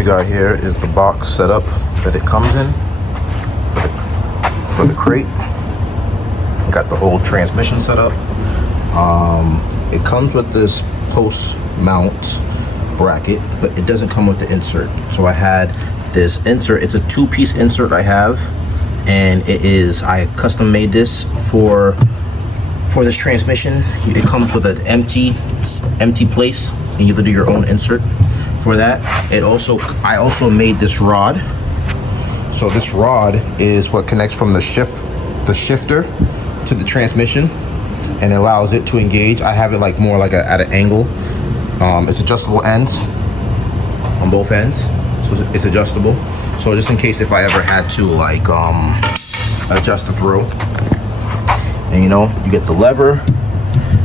we got here is the box setup that it comes in for the crate. Got the whole transmission set up. It comes with this post mount bracket, but it doesn't come with the insert. So I had this insert. It's a two-piece insert I have, and I custom made this for this transmission. It comes with an empty place, and you have to do your own insert for that. I also made this rod. So this rod is what connects from the shifter to the transmission, and it allows it to engage. I have it like more like at an angle. It's adjustable ends on both ends, so it's adjustable. So just in case if I ever had to like adjust the throw, and you get the lever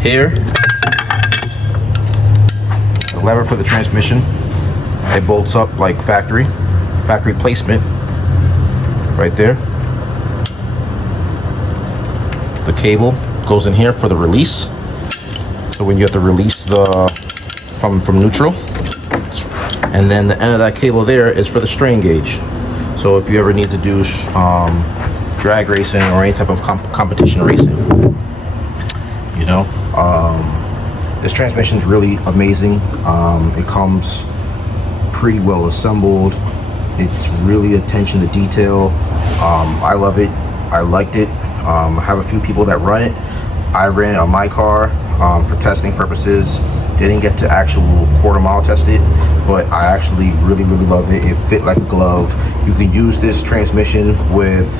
here, the lever for the transmission. It bolts up like factory placement right there. The cable goes in here for the release. So when you have to release from neutral, and then the end of that cable there is for the strain gauge. So if you ever need to do drag racing or any type of competition racing, this transmission is really amazing. It comes pretty well assembled. It's really attention to detail. I love it. I liked it. I have a few people that run it. I ran it on my car for testing purposes. Didn't get to actual quarter-mile test it, but I actually really love it. It fit like a glove. You can use this transmission with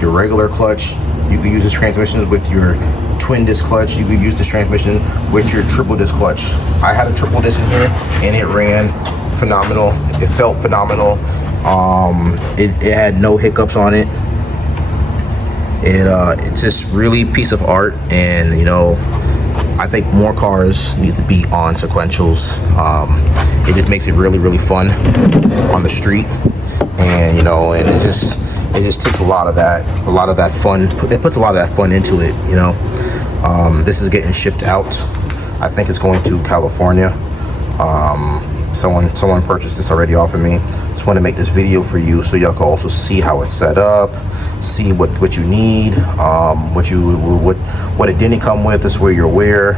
your regular clutch. You can use this transmission with your twin disc clutch. You can use this transmission with your triple disc clutch. I had a triple disc in here, and it ran phenomenal. It felt phenomenal. It had no hiccups on it. It's just really piece of art, and I think more cars need to be on sequentials. It just makes it really fun on the street, and and it just takes a lot of that fun. It puts a lot of that fun into it. This is getting shipped out. I think it's going to California. Someone purchased this already off of me. Just want to make this video for you so y'all can also see how it's set up, see what you need, what it didn't come with. This way you're aware.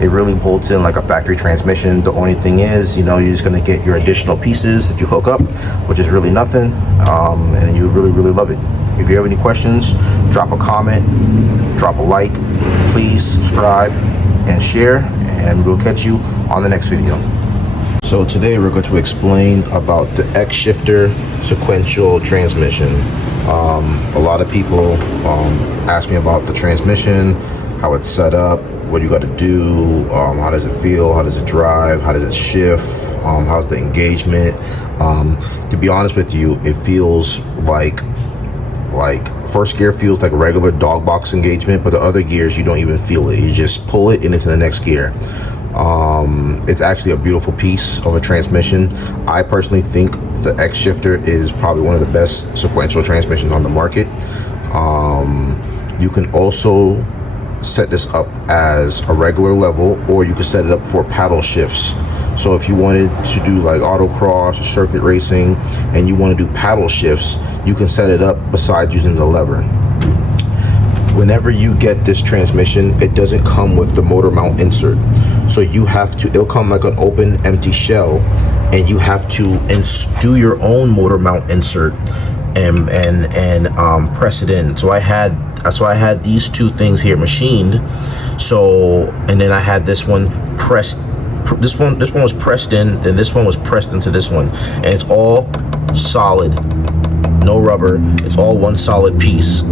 It really bolts in like a factory transmission. The only thing is, you're just going to get your additional pieces that you hook up, which is really nothing, and you really love it. If you have any questions, drop a comment, drop a like, please subscribe and share, and we'll catch you on the next video. So today we're going to explain about the X shifter sequential transmission. A lot of people ask me about the transmission, how it's set up, what you got to do, how does it feel, how does it drive, how does it shift, how's the engagement. To be honest with you, it feels like first gear feels like a regular dog box engagement, but the other gears you don't even feel it. You just pull it and it's in the next gear. It's actually a beautiful piece of a transmission. I personally think the X shifter is probably one of the best sequential transmissions on the market. You can also set this up as a regular level, or you can set it up for paddle shifts. So if you wanted to do like autocross or circuit racing and you want to do paddle shifts, you can set it up besides using the lever. Whenever you get this transmission, it doesn't come with the motor mount insert. So it'll come like an open empty shell, and you have to do your own motor mount insert and press it in. So I had these two things here machined. So, and then I had this one pressed. This one was pressed in, then this one was pressed into this one, and it's all solid, no rubber. It's all one solid piece.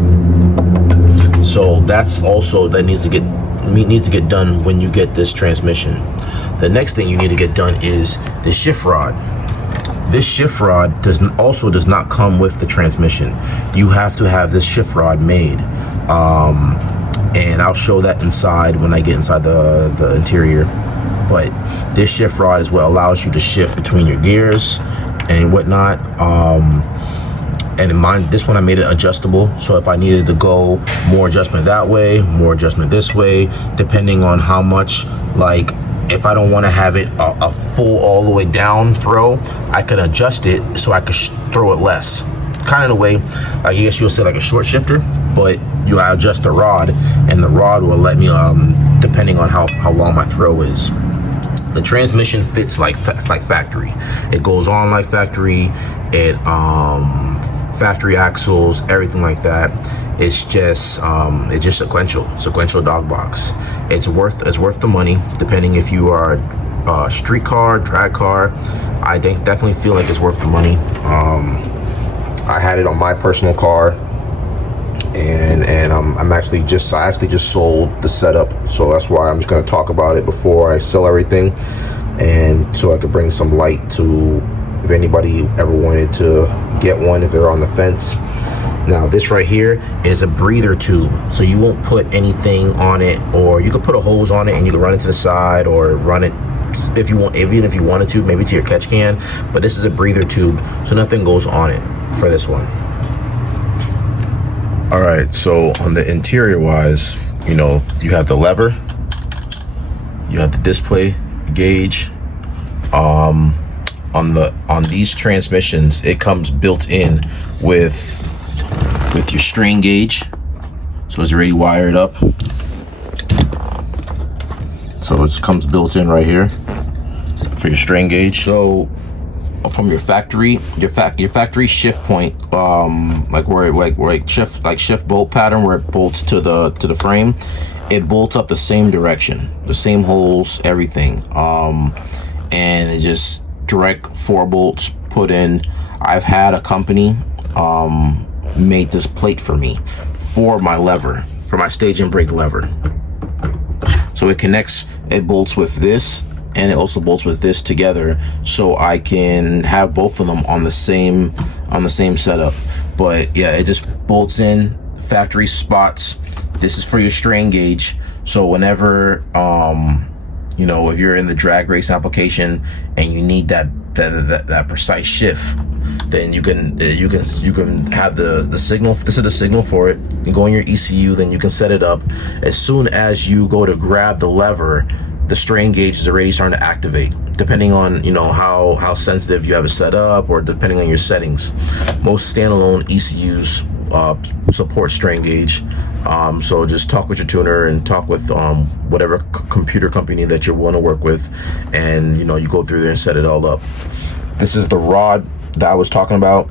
So that's also that needs to get done when you get this transmission. The next thing you need to get done is the shift rod. This shift rod does not come with the transmission. You have to have this shift rod made, and I'll show that inside when I get inside the interior. But this shift rod is what allows you to shift between your gears and whatnot. And in mine, this one I made it adjustable, so if I needed to go more adjustment that way, more adjustment this way, depending on how much like if I don't want to have it a full all the way down throw, I could adjust it so I could throw it less. Kind of the way, I guess you'll say like a short shifter, but you adjust the rod, and the rod will let me, depending on how long my throw is. The transmission fits like factory. It goes on like factory. It factory axles, everything like that. It's just sequential dog box. It's worth the money, depending if you are a street car, drag car. I definitely feel like it's worth the money. I had it on my personal car, and I actually just sold the setup, so that's why I'm just going to talk about it before I sell everything, and so I could bring some light to if anybody ever wanted to get one, if they're on the fence. Now this right here is a breather tube, so you won't put anything on it, or you could put a hose on it and you can run it to the side, or run it if you want, even if you wanted to, maybe to your catch can. But this is a breather tube, so nothing goes on it for this one. All right, so on the interior wise, you know, you have the lever, you have the display gauge. On these transmissions, it comes built in with your strain gauge, so it's already wired up. So it comes built in right here for your strain gauge. So from your factory shift point, like shift bolt pattern where it bolts to the frame, it bolts up the same direction, the same holes, everything, and it just direct 4 bolts put in. I've had a company made this plate for me for my lever, for my stage and brake lever. So it connects, it bolts with this, and it also bolts with this together, so I can have both of them on the same setup. But yeah, it just bolts in factory spots. This is for your strain gauge, so whenever you know, if you're in the drag race application and you need that precise shift, then you can have the signal. This is the signal for it. You go in your ECU, then you can set it up. As soon as you go to grab the lever, the strain gauge is already starting to activate, depending on, you know, how sensitive you have it set up, or depending on your settings. Most standalone ECUs support strain gauge. So just talk with your tuner and talk with whatever computer company that you want to work with, and you know, you go through there and set it all up. This is the rod that I was talking about.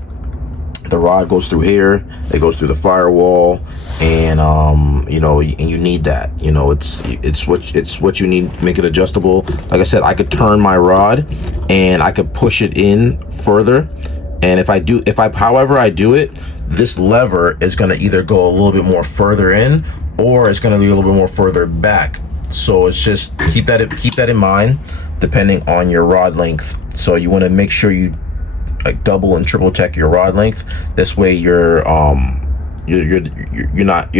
The rod goes through here, it goes through the firewall, and you know, and you need that. You know, it's what you need. Make it adjustable. Like I said, I could turn my rod and I could push it in further, and however I do it, this lever is going to either go a little bit more further in, or it's going to be a little bit more further back. So it's just keep that in mind, depending on your rod length. So you want to make sure you like double and triple check your rod length. This way you're not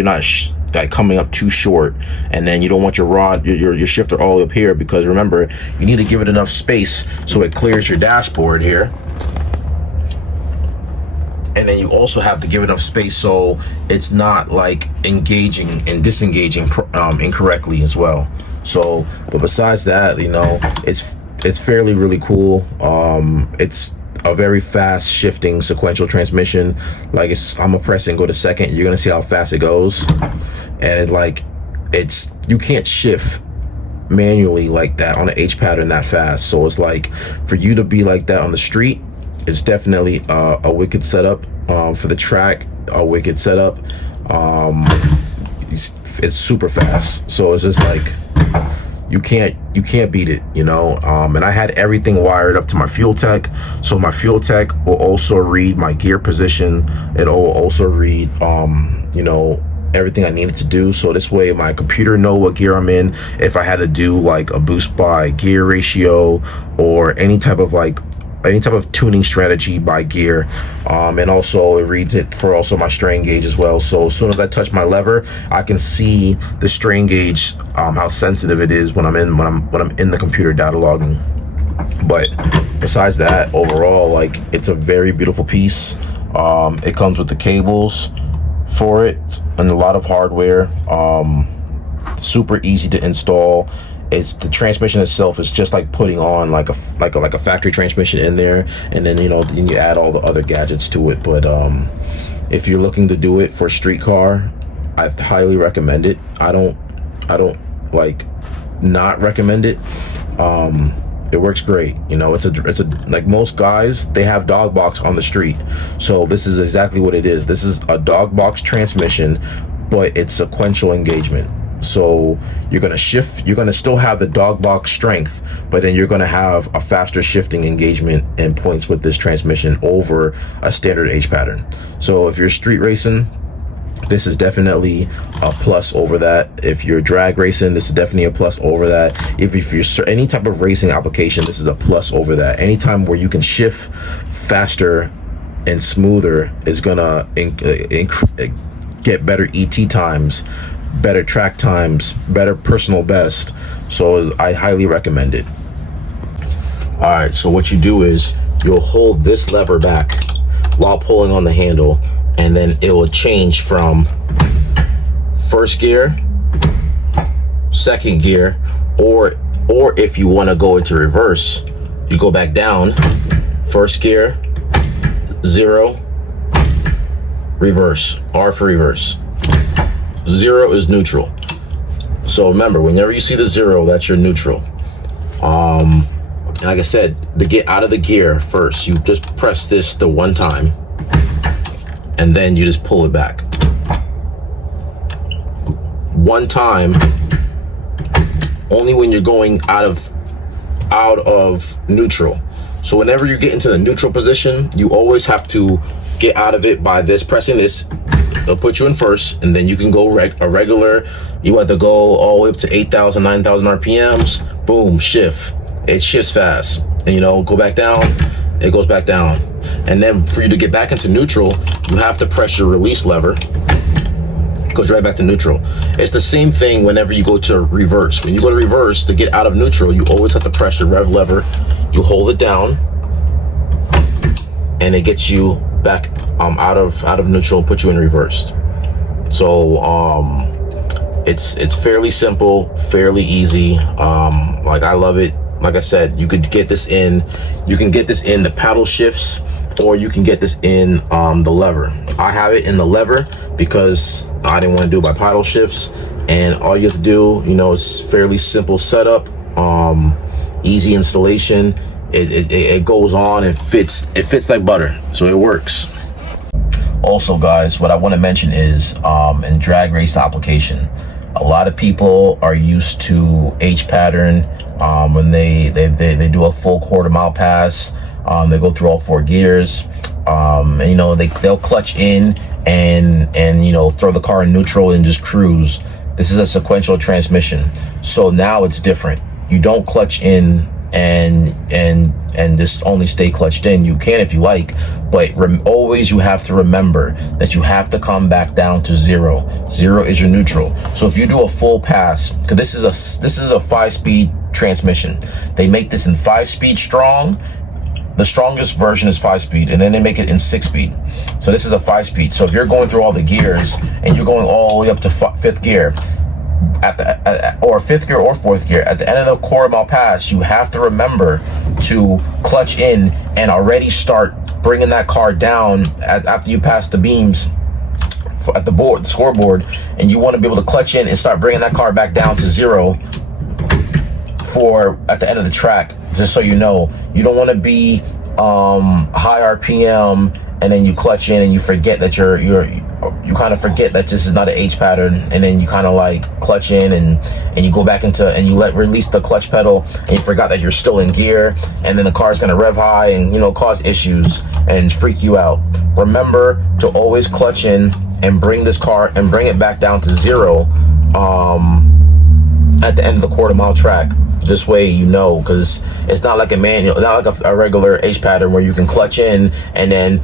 like coming up too short, and then you don't want your rod, your shifter all the way up here, because remember, you need to give it enough space so it clears your dashboard here. And then you also have to give enough space so it's not like engaging and disengaging incorrectly as well. So, but besides that, you know, it's fairly really cool. It's a very fast shifting sequential transmission. Like, I'm gonna press and go to second, you're gonna see how fast it goes. And you can't shift manually like that on an H pattern that fast. So it's like, for you to be like that on the street, it's definitely a wicked setup. For the track, a wicked setup. It's super fast, so it's just like you can't beat it, you know. And I had everything wired up to my fuel tech, so my fuel tech will also read my gear position. It'll also read you know, everything I needed to do, so this way my computer know what gear I'm in. If I had to do like a boost by gear ratio, or any type of tuning strategy by gear, and also it reads it for also my strain gauge as well. So as soon as I touch my lever, I can see the strain gauge, how sensitive it is when I'm in the computer data logging. But besides that, overall, like, it's a very beautiful piece. It comes with the cables for it and a lot of hardware. Super easy to install. It's the transmission itself is just like putting on like a factory transmission in there, and then then you add all the other gadgets to it. But if you're looking to do it for street car, I highly recommend it. I don't like not recommend it. It works great. It's a like most guys, they have dog box on the street, so this is exactly what it is. This is a dog box transmission, but it's sequential engagement. So you're going to shift, you're going to still have the dog box strength, but then you're going to have a faster shifting engagement and points with this transmission over a standard H pattern. So if you're street racing, this is definitely a plus over that. If you're drag racing, this is definitely a plus over that. If you're any type of racing application, this is a plus over that. Anytime where you can shift faster and smoother is gonna get better ET times, better track times, better personal best. So I highly recommend it. All right, so what you do is you'll hold this lever back while pulling on the handle, and then it will change from first gear, second gear, or if you want to go into reverse, you go back down, first gear, 0, reverse, R for reverse. 0 is neutral. So remember, whenever you see the 0, that's your neutral. Like I said, to get out of the gear first, you just press this the one time, and then you just pull it back. One time, only when you're going out of neutral. So whenever you get into the neutral position, you always have to get out of it by pressing this. It'll put you in first, and then you can go a regular. You have to go all the way up to 8,000, 9,000 RPMs. Boom, shift. It shifts fast. And go back down, it goes back down. And then for you to get back into neutral, you have to press your release lever. It goes right back to neutral. It's the same thing whenever you go to reverse. When you go to reverse, to get out of neutral, you always have to press your rev lever. You hold it down, and it gets you back out of neutral and put you in reverse. So it's fairly simple, fairly easy. Like, I love it. Like I said, you could get this in the paddle shifts, or you can get this in the lever. I have it in the lever because I didn't want to do it by paddle shifts, and all you have to do, is fairly simple setup, easy installation. It goes on and fits like butter, so it works. Also, guys, what I want to mention is in drag race application, a lot of people are used to H pattern when they do a full quarter mile pass. They go through all 4 gears, and they'll clutch in and throw the car in neutral and just cruise. This is a sequential transmission, so now it's different. You don't clutch in and just only stay clutched in. You can if you like, but always you have to remember that you have to come back down to 0. 0 is your neutral. So if you do a full pass, because this is a 5-speed transmission, they make this in 5-speed strong. The strongest version is 5-speed, and then they make it in 6-speed. So this is a 5-speed. So if you're going through all the gears and you're going all the way up to 5th gear, or 5th gear or 4th gear, at the end of the quarter mile pass, you have to remember to clutch in and already start bringing that car down after you pass the beams at the scoreboard, and you want to be able to clutch in and start bringing that car back down to 0 for at the end of the track. Just so you know, you don't want to be high RPM and then you clutch in and you forget that you kind of forget that this is not an H pattern, and then you kind of like clutch in and you go back into and you release the clutch pedal and you forgot that you're still in gear, and then the car's going to rev high and cause issues and freak you out. Remember to always clutch in and bring this car and bring it back down to 0 at the end of the quarter mile track. This way, because it's not like a manual, not like a regular H pattern where you can clutch in and then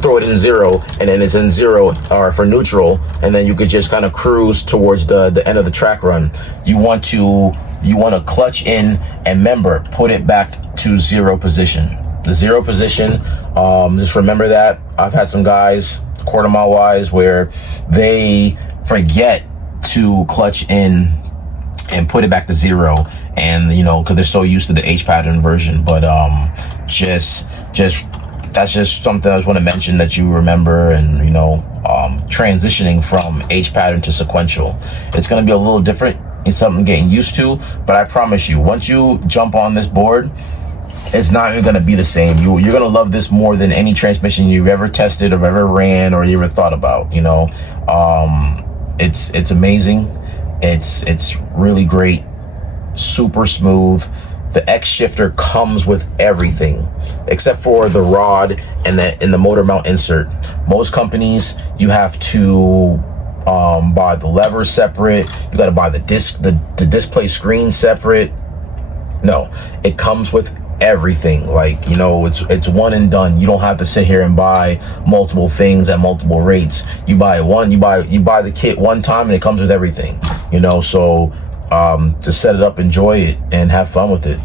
throw it in 0, and then it's in 0 or for neutral, and then you could just kind of cruise towards the end of the track run. You want to clutch in and remember, put it back to 0 position. The 0 position, just remember that. I've had some guys quarter mile wise where they forget to clutch in and put it back to 0. And you know, because they're so used to the H pattern version. But just that's just something I just want to mention that you remember. And you know, transitioning from H pattern to sequential, it's going to be a little different. It's something getting used to, but I promise you, once you jump on this board, it's not even going to be the same. You're going to love this more than any transmission you've ever tested or ever ran or you ever thought about. You know, it's amazing. It's really great, super smooth. The X shifter comes with everything except for the rod and the motor mount insert. Most companies, you have to buy the lever separate. You got to buy the display screen separate. No, it comes with everything. Like, you know, it's one and done. You don't have to sit here and buy multiple things at multiple rates. You buy one, you buy the kit one time and it comes with everything. You know, so just set it up, enjoy it, and have fun with it.